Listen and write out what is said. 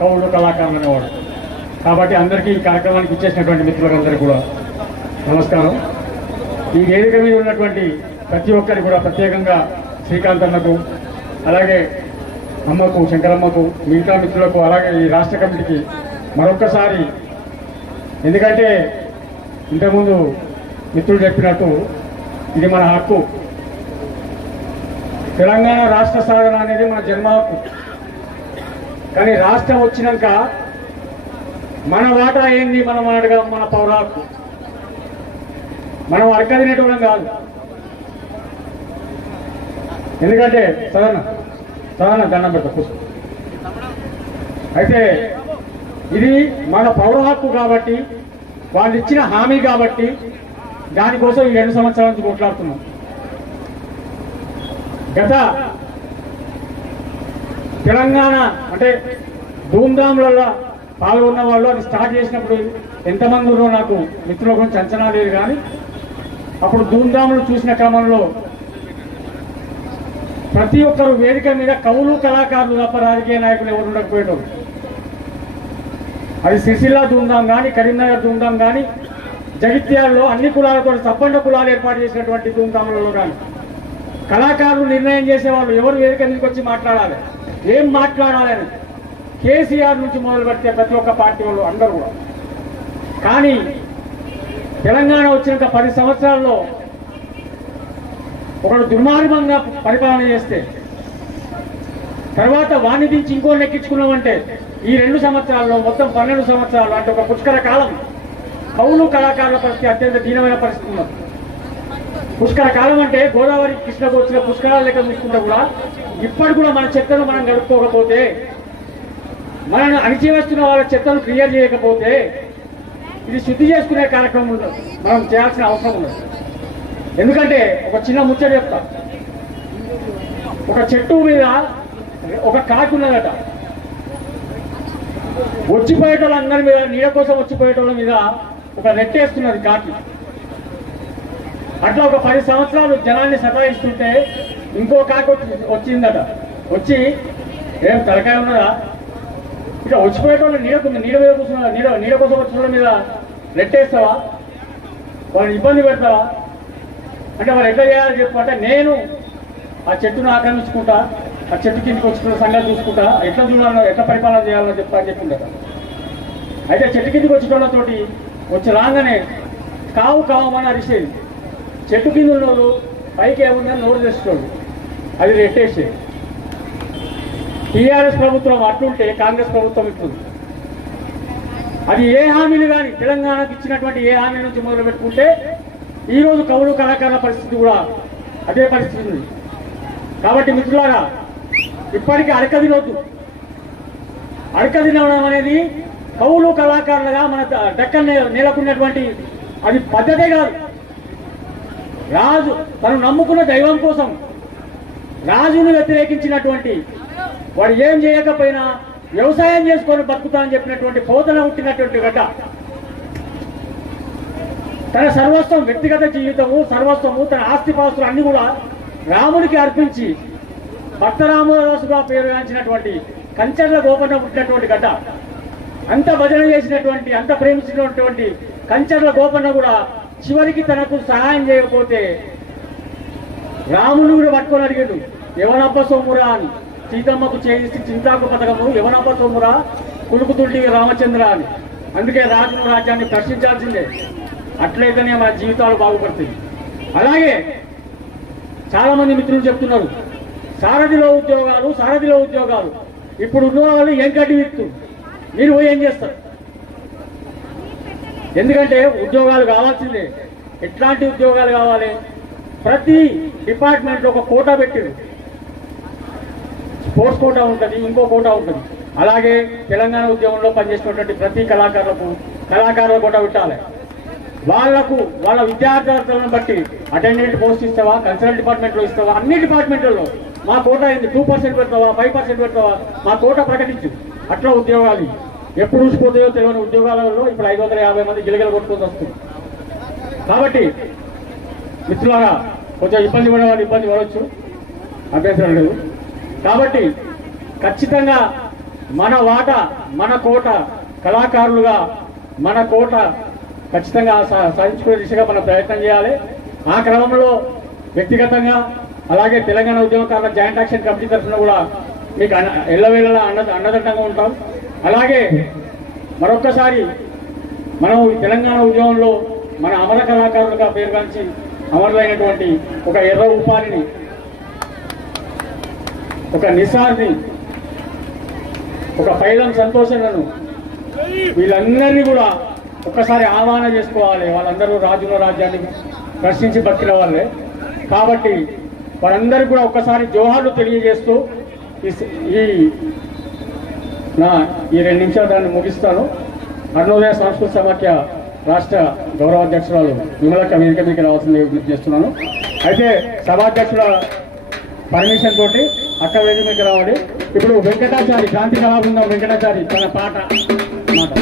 కవులు కళాకారులు అనేవాడు. కాబట్టి అందరికీ ఈ కార్యక్రమానికి ఇచ్చేసినటువంటి మిత్రులందరికీ కూడా నమస్కారం. ఈ వేదిక మీద ఉన్నటువంటి ప్రతి ఒక్కరికి కూడా ప్రత్యేకంగా శ్రీకాంత్ అన్నకు అలాగే అమ్మకు శంకరమ్మకు మిగతా మిత్రులకు అలాగే ఈ రాష్ట్ర కమిటీకి మరొక్కసారి ఎందుకంటే ఇంతకుముందు మిత్రులు చెప్పినట్టు ఇది మన హక్కు. తెలంగాణ రాష్ట్ర సాధన అనేది మన జన్మ హక్కు. కానీ రాష్ట్రం వచ్చినాక మన వాటా ఏంది? మనం అడగం మన పౌర హక్కు మనం అడగదినటువంటి కాదు. ఎందుకంటే సదన సదన దండం పెడతా పుస్తకం అయితే ఇది మన పౌర హక్కు కాబట్టి వాళ్ళు ఇచ్చిన హామీ కాబట్టి దానికోసం ఈ రెండు సంవత్సరాల నుంచి కొట్లాడుతున్నాం. గత తెలంగాణ అంటే ధూమ్ధామ్లలో పాల్గొన్న వాళ్ళు అది స్టార్ట్ చేసినప్పుడు ఎంతమంది ఉన్నారో నాకు మిత్రుల గురించి అంచనా లేదు కానీ అప్పుడు ధూమ్ధాములు చూసిన క్రమంలో ప్రతి ఒక్కరు వేదిక మీద కవులు కళాకారులు తప్ప రాజకీయ నాయకులు ఎవరు ఉండకపోయారు అది సిరిసిల్ల ధూమ్ధాం కానీ కరీంనగర్ ధూమ్ధాం కానీ జగిత్యాలలో అన్ని కులాలతో సబ్బండ కులాలు ఏర్పాటు చేసినటువంటి ధూమ్ధాములలో కానీ కళాకారులు నిర్ణయం చేసేవాళ్ళు ఎవరు వేదిక మీదకి వచ్చి మాట్లాడాలి? ఏం మాట్లాడాలని కేసీఆర్ నుంచి మొదలు పెడితే ప్రతి ఒక్క పార్టీ వాళ్ళు అందరూ కూడా. కానీ తెలంగాణ వచ్చినాక పది సంవత్సరాల్లో ఒకడు దుర్మార్గంగా పరిపాలన చేస్తే తర్వాత వాణి దించి ఇంకో నెక్కించుకున్నామంటే ఈ రెండు సంవత్సరాల్లో మొత్తం పన్నెండు సంవత్సరాలు అంటే ఒక పుష్కర కాలం. కౌలు కళాకారుల పరిస్థితి అత్యంత దీనమైన పరిస్థితి ఉన్నది. పుష్కర కాలం అంటే గోదావరి కృష్ణకు వచ్చిన పుష్కరాల లెక్క చూసుకుంటే కూడా ఇప్పటి కూడా మన చెత్తను మనం గడుపుకోకపోతే మనను అణిచివేస్తున్న వాళ్ళ చెత్తను క్లియర్ చేయకపోతే ఇది శుద్ధి చేసుకునే కార్యక్రమం ఉండదు. మనం చేయాల్సిన అవసరం ఉండదు. ఎందుకంటే ఒక చిన్న ముచ్చట చెప్తా. ఒక చెట్టు మీద ఒక కాకి ఉన్నదట. వచ్చిపోయేటోళ్ళ అందరి మీద నీడ కోసం వచ్చిపోయేటోళ్ళ మీద ఒక నెట్టేస్తున్నది కాకి. అట్లా ఒక పది సంవత్సరాలు జనాన్ని సతాయిస్తుంటే ఇంకో కాకి వచ్చి వచ్చిందట. వచ్చి ఏం తలకాయ ఉన్నదా? ఇట్లా వచ్చిపోయేటోళ్ళు నీడకుంది నీడ మీద కూర్చున్న నీడ నీడ కోసం వచ్చిన మీద నెట్టేస్తావా? వాళ్ళని ఇబ్బంది పెడతావా? అంటే వాళ్ళు ఎట్లా చేయాలని చెప్పు అంటే నేను ఆ చెట్టును ఆక్రమించుకుంటా ఆ చెట్టు కిందకి వచ్చిన సంగతి చూసుకుంటా ఎట్లా చూడాలో ఎట్లా పరిపాలన చేయాలో చెప్తా అని చెప్పిందట. అయితే చెట్టు కిందకి వచ్చేటోళ్ళతోటి వచ్చి రాగానే కావు కావమని అరిసేది. చెట్టు కింద ఉన్నోళ్ళు పైకి ఏముందని నోరు తెచ్చుకోడు అది రెట్టేసి. టీఆర్ఎస్ ప్రభుత్వం అట్లుంటే కాంగ్రెస్ ప్రభుత్వం ఇట్లుంది. అది ఏ హామీలు కానీ తెలంగాణకు ఇచ్చినటువంటి ఏ హామీ నుంచి మొదలు పెట్టుకుంటే ఈరోజు కవులు కళాకారుల పరిస్థితి కూడా అదే పరిస్థితి ఉంది. కాబట్టి మిత్రులారా ఇప్పటికీ అడక తినవద్దు అడక అనేది కవులు కళాకారులుగా మన దక్కన్ నెలకొన్నటువంటి అది పద్ధతే కాదు. రాజు తను నమ్ముకున్న దైవం కోసం రాజును వ్యతిరేకించినటువంటి వాడు ఏం చేయకపోయినా వ్యవసాయం చేసుకొని బతుకుతానని చెప్పినటువంటి పోతన ఉంటున్నటువంటి గడ్డ. తన సర్వస్వం వ్యక్తిగత జీవితము సర్వస్వము తన ఆస్తిపాస్తులు అన్ని కూడా రాముడికి అర్పించి భక్త రామదాసుగా పేరుగాంచినటువంటి కంచర్ల గోపన్న పుట్టినటువంటి గడ్డ. అంత భజన చేసినటువంటి అంత ప్రేమించినటువంటి కంచర్ల గోపన్న కూడా చివరికి తనకు సహాయం చేయకపోతే రాముని కూడా పట్టుకొని అడిగాడు. యవనప్ప సోమురా అని సీతమ్మకు చేసి చింతాకు పథకము యవనప్ప సోమురా కులుకుతుంటి రామచంద్ర అని. అందుకే రాజు రాజ్యాన్ని ప్రశ్నించాల్సిందే అట్లయితేనే మన జీవితాలు బాగుపడతాయి. అలాగే చాలా మంది మిత్రులు చెప్తున్నారు సారథిలో ఉద్యోగాలు సారథిలో ఉద్యోగాలు. ఇప్పుడు ఉన్న వాళ్ళు ఏం కట్టి విత్తు మీరు పోయి ఏం చేస్తారు? ఎందుకంటే ఉద్యోగాలు కావాల్సిందే. ఎట్లాంటి ఉద్యోగాలు కావాలి? ప్రతి డిపార్ట్మెంట్ ఒక కోటా పెట్టింది స్పోర్ట్స్ కోటా ఉంటుంది ఇంకో కోటా ఉంటుంది. అలాగే తెలంగాణ ఉద్యమంలో పనిచేసినటువంటి ప్రతి కళాకారులకు కళాకారుల కోటా పెట్టాలి. వాళ్ళకు వాళ్ళ విద్యార్థులను బట్టి అటెండెంట్ పోస్ట్ ఇస్తావా కన్సల్ట్ డిపార్ట్మెంట్లో ఇస్తావా అన్ని డిపార్ట్మెంట్లలో మా కోట ఏంది టూ పర్సెంట్ పెడతావా ఫైవ్ పర్సెంట్ పెడతావా మా కోట ప్రకటించు అట్లా ఉద్యోగాలు ఎప్పుడు ఊసిపోతాయో తెలియని ఉద్యోగాలలో ఇప్పుడు ఐదు వందల యాభై మంది గిలగలు కొట్టుకొని వస్తుంది కాబట్టి మిత్రులారా కొంచెం ఇబ్బంది పడే వాళ్ళు ఇబ్బంది పడవచ్చు. అభ్యంతరం లేదు కాబట్టి ఖచ్చితంగా మన వాట మన కోట కళాకారులుగా మన కోట ఖచ్చితంగా సాధించుకునే దిశగా మనం ప్రయత్నం చేయాలి. ఆ క్రమంలో వ్యక్తిగతంగా అలాగే తెలంగాణ ఉద్యమకారుల జాయింట్ యాక్షన్ కమిటీ తరఫున కూడా మీకు అన్న ఎల్లవేళలా అన్న అన్నదండంగా ఉంటాం. అలాగే మరొక్కసారి మనం తెలంగాణ ఉద్యమంలో మన అమర కళాకారులుగా పేరుగాంచి అమరులైనటువంటి ఒక ఎర్ర ఉపాధిని ఒక నిసార్ని ఒక పైలం సంతోషాలను వీళ్ళందరినీ కూడా ఒక్కసారి ఆహ్వానం చేసుకోవాలి. వాళ్ళందరూ రాజుల రాజ్యాన్ని ప్రశ్నించి బతికిన వాళ్ళే. కాబట్టి వారందరికీ కూడా ఒక్కసారి జోహార్లు తెలియజేస్తూ ఈ ఈ నా ఈ రెండు నిమిషాలు దాన్ని ముగిస్తాను. అరుణోదయ సంస్కృతి సమాఖ్య రాష్ట్ర గౌరవ అధ్యక్షురాలు విమలక్క మీకు రావాల్సింది విజ్ఞప్తి చేస్తున్నాను. అయితే సభాధ్యక్షుల పర్మిషన్ తోటి అక్క వేది మీకు రావాలి ఇప్పుడు వెంకటాచారి క్రాంతి కళాబృందం వెంకటాచారి తన పాట. మాట